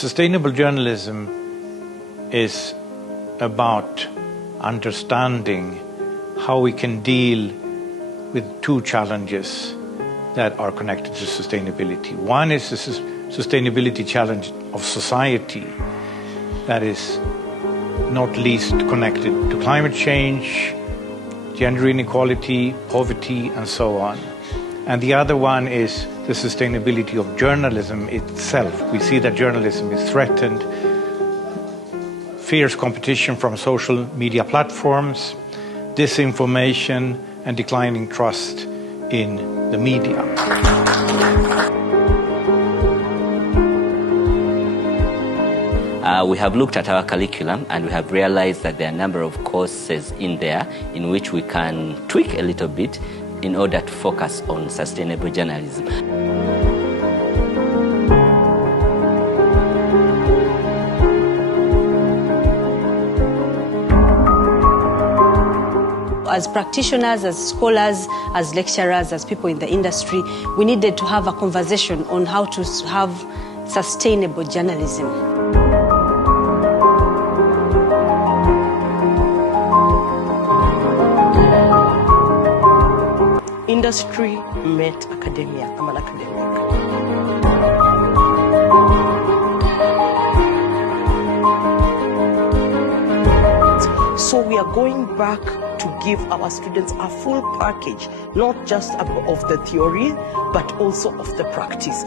Sustainable journalism is about understanding how we can deal with two challenges that are connected to sustainability. One is the sustainability challenge of society that is not least connected to climate change, gender inequality, poverty, and so on. And the other one is the sustainability of journalism itself. We see that journalism is threatened, fierce competition from social media platforms, disinformation, and declining trust in the media. We have looked at our curriculum and we have realized that there are a number of courses in there in which we can tweak a little bit in order to focus on sustainable journalism. As practitioners, as scholars, as lecturers, as people in the industry, we needed to have a conversation on how to have sustainable journalism. Industry met academia. I'm an academic. So we are going back to give our students a full package, not just of the theory, but also of the practice.